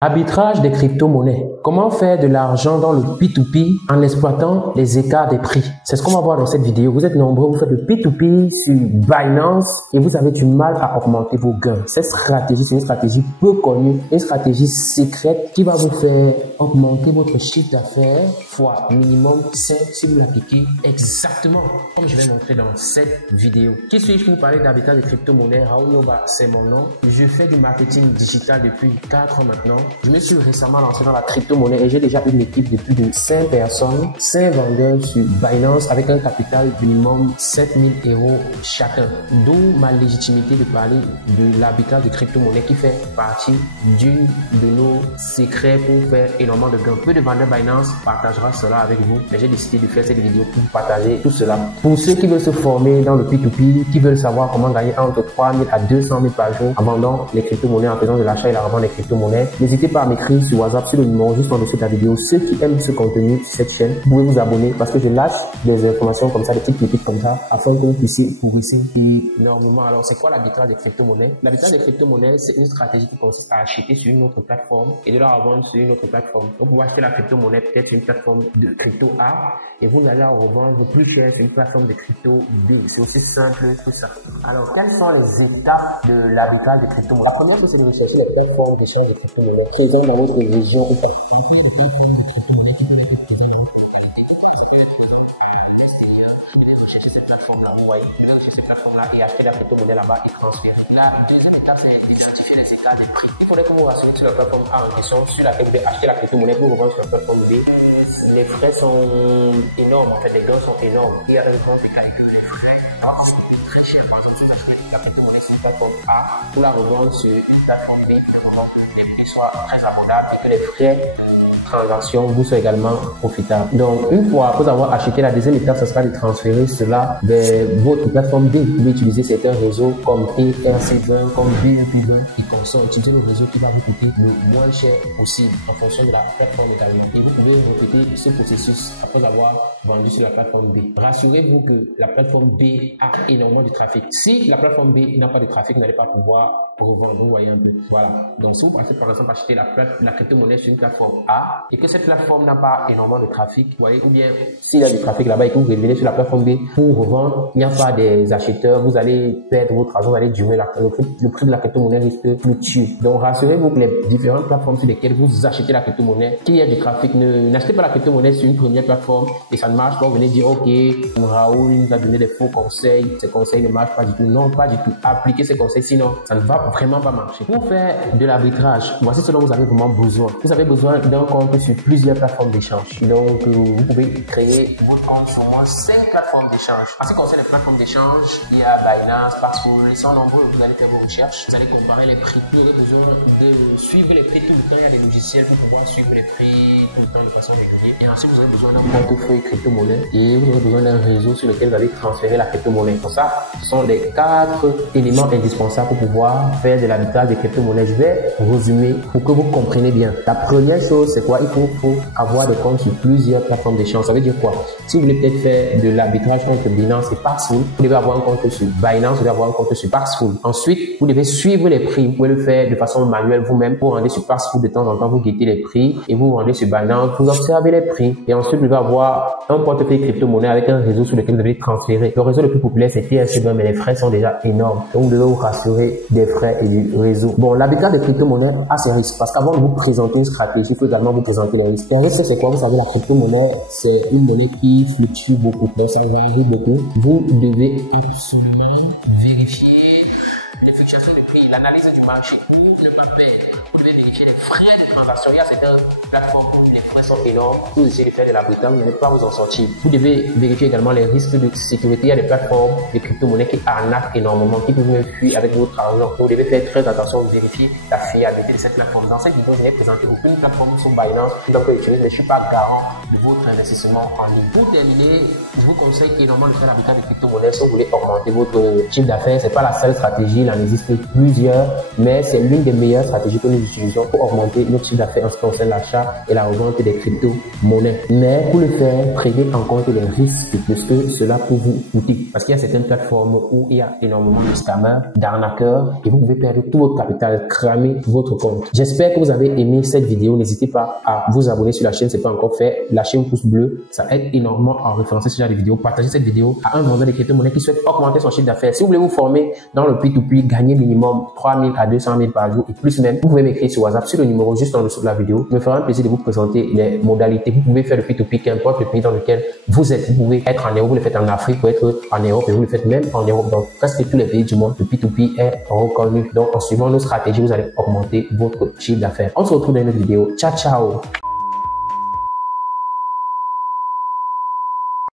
Arbitrage des crypto-monnaies. Comment faire de l'argent dans le P2P en exploitant les écarts des prix? C'est ce qu'on va voir dans cette vidéo. Vous êtes nombreux, vous faites le P2P sur Binance et vous avez du mal à augmenter vos gains. Cette stratégie, c'est une stratégie peu connue, une stratégie secrète qui va vous faire augmenter votre chiffre d'affaires fois minimum 5 si vous l'appliquez exactement comme je vais montrer dans cette vidéo. Qui suis-je pour vous parler d'arbitrage des crypto-monnaies? Raoul Yoba, c'est mon nom. Je fais du marketing digital depuis 4 ans maintenant. Je me suis récemment lancé dans la crypto-monnaie et j'ai déjà une équipe de plus de 5 personnes, 5 vendeurs sur Binance avec un capital minimum 7000 € chacun. D'où ma légitimité de parler de l'arbitrage des crypto-monnaies qui fait partie d'une de nos secrets pour faire énormément de gains. Peu de vendeurs Binance partagera cela avec vous, mais j'ai décidé de faire cette vidéo pour partager tout cela. Pour ceux qui veulent se former dans le P2P, qui veulent savoir comment gagner entre 3000 à 200 000 par jour en vendant les crypto-monnaies, en faisant de l'achat et la revente des crypto-monnaies, n'hésitez pas à m'écrire sur WhatsApp sur le numéro juste en dessous de la vidéo. Ceux qui aiment ce contenu sur cette chaîne, vous pouvez vous abonner parce que je lâche des informations comme ça, des petites pépites comme ça, afin que vous puissiez progresser énormément. Alors, c'est quoi l'arbitrage des crypto-monnaies? L'arbitrage des crypto-monnaies, c'est une stratégie qui consiste à acheter sur une autre plateforme et de la revendre sur une autre plateforme. Donc, vous achetez la crypto-monnaie peut-être sur une plateforme de crypto A et vous allez la revendre plus cher sur une plateforme de crypto B. C'est aussi simple que ça. Alors, quelles sont les étapes de l'arbitrage des crypto-monnaies? La première chose, c'est de rechercher les plateformes d'échange de crypto-monnaies présentes dans votre région ou pas. Là-bas et transférer. La deuxième étape, c'est de notifier les écarts des prix. Il faudrait que vous rassuriez sur la plateforme A en question, sur laquelle vous pouvez acheter la crypto-monnaie pour revendre sur la plateforme B. Les frais sont énormes, en fait, les gains sont énormes. Il y a des grands écarts les frais. Alors, c'est très cher. Par exemple, si vous achetez la crypto-monnaie sur la plateforme A, pour la revendre sur la plateforme B, les prix soient très abordables et que les frais transaction vous soit également profitable. Donc, une fois après avoir acheté, la deuxième étape, ce sera de transférer cela vers votre plateforme B. Vous pouvez utiliser certains réseaux comme ERC20, comme BNB20 qui consomment. Utilisez le réseau qui va vous coûter le moins cher possible en fonction de la plateforme également. Et vous pouvez répéter ce processus après avoir vendu sur la plateforme B. Rassurez-vous que la plateforme B a énormément de trafic. Si la plateforme B n'a pas de trafic, vous n'allez pas pouvoir revendre. Vous voyez un peu. Voilà. Donc, si vous pensez par exemple acheter la crypto-monnaie sur une plateforme A, et que cette plateforme n'a pas énormément de trafic, vous voyez, ou bien s'il y a du trafic là-bas et que vous revenez sur la plateforme B pour revendre, il n'y a pas des acheteurs, vous allez perdre votre argent, vous allez durer le prix de la crypto-monnaie risque fluctuer. Donc rassurez-vous que les différentes plateformes sur lesquelles vous achetez la crypto-monnaie, qu'il y a du trafic, n'achetez pas la crypto-monnaie sur une première plateforme et ça ne marche pas, vous venez dire ok, Raoul nous a donné des faux conseils, ces conseils ne marchent pas du tout. Non, pas du tout. Appliquez ces conseils, sinon ça ne va vraiment pas marcher. Pour faire de l'arbitrage, voici ce dont vous avez vraiment besoin. Vous avez besoin d'un compte sur plusieurs plateformes d'échange. Donc, vous pouvez créer votre compte sur au moins 5 plateformes d'échange. En ce qui concerne les plateformes d'échange, il y a Binance, Passful, ils sont nombreux. Vous allez faire vos recherches, vous allez comparer les prix. Vous aurez besoin de suivre les prix tout le temps. Il y a des logiciels pour pouvoir suivre les prix tout le temps de façon régulière. Et ensuite, vous aurez besoin d'un portefeuille crypto-monnaie et vous aurez besoin d'un réseau sur lequel vous allez transférer la crypto-monnaie. Pour ça, ce sont les 4 éléments indispensables pour pouvoir faire de l'arbitrage des crypto-monnaies. Je vais résumer pour que vous compreniez bien. La première chose, c'est quoi? Il faut avoir des comptes sur plusieurs plateformes d'échange. Ça veut dire quoi? Si vous voulez peut-être faire de l'arbitrage entre Binance et Passful, vous devez avoir un compte sur Binance, vous devez avoir un compte sur Passful. Ensuite, vous devez suivre les prix. Vous pouvez le faire de façon manuelle vous-même. Vous rendez sur Passful de temps en temps, vous guettez les prix et vous rendez sur Binance, vous observez les prix. Et ensuite, vous devez avoir un portefeuille crypto-monnaie avec un réseau sur lequel vous devez transférer. Le réseau le plus populaire, c'est TRC20, mais les frais sont déjà énormes. Donc, vous devez vous rassurer des frais et du réseau. Bon, l'arbitrage des crypto-monnaies a ses risques parce qu'avant de vous présenter une stratégie, il faut également vous présenter les risques. Les risques, c'est quoi? Vous savez, la crypto-monnaie, c'est une monnaie qui fluctue beaucoup. Donc, ça varie beaucoup. Vous devez absolument vérifier les fluctuations de prix, l'analyse du marché pour ne pas perdre. Vous devez vérifier les frais de transaction. Il y a certaines plateformes où les frais sont énormes. Vous essayez de faire de l'arbitrage, vous n'allez pas vous en sortir. Vous devez vérifier également les risques de sécurité. Il y a des plateformes de crypto-monnaies qui arnaquent énormément, qui peuvent même fuir avec votre argent. Vous devez faire très attention, vérifier la fiabilité de cette plateforme. Dans cette vidéo, je n'ai présenté aucune plateforme sur Binance donc j'utilise, mais je ne suis pas garant de votre investissement en ligne. Pour terminer, je vous conseille énormément de faire l'arbitrage de crypto-monnaies si vous voulez augmenter votre chiffre d'affaires. C'est pas la seule stratégie, il en existe plusieurs, mais c'est l'une des meilleures stratégies que nous utilisons pour augmenter notre chiffre d'affaires en ce qui concerne l'achat et la revente des crypto-monnaies. Mais pour le faire, prenez en compte les risques de ce que cela peut vous coûter. Parce qu'il y a certaines plateformes où il y a énormément de scammers, d'arnaqueurs et vous pouvez perdre tout votre capital, cramer votre compte. J'espère que vous avez aimé cette vidéo. N'hésitez pas à vous abonner sur la chaîne, c'est pas encore fait. Lâchez un pouce bleu, ça aide énormément à référencer ce genre de vidéos. Partagez cette vidéo à un vendeur de crypto-monnaies qui souhaite augmenter son chiffre d'affaires. Si vous voulez vous former dans le P2P, gagner minimum 3 000 à 200 000 par jour et plus même, vous pouvez m'écrire sur WhatsApp sur le numéro juste en dessous de la vidéo. Il me fera un plaisir de vous présenter les modalités. Vous pouvez faire le P2P, qu'importe le pays dans lequel vous êtes. Vous pouvez être en Europe, vous le faites en Afrique, vous pouvez être en Europe et vous le faites même en Europe. Donc, presque tous les pays du monde, le P2P est reconnu. Donc, en suivant nos stratégies, vous allez augmenter votre chiffre d'affaires. On se retrouve dans une autre vidéo. Ciao, ciao!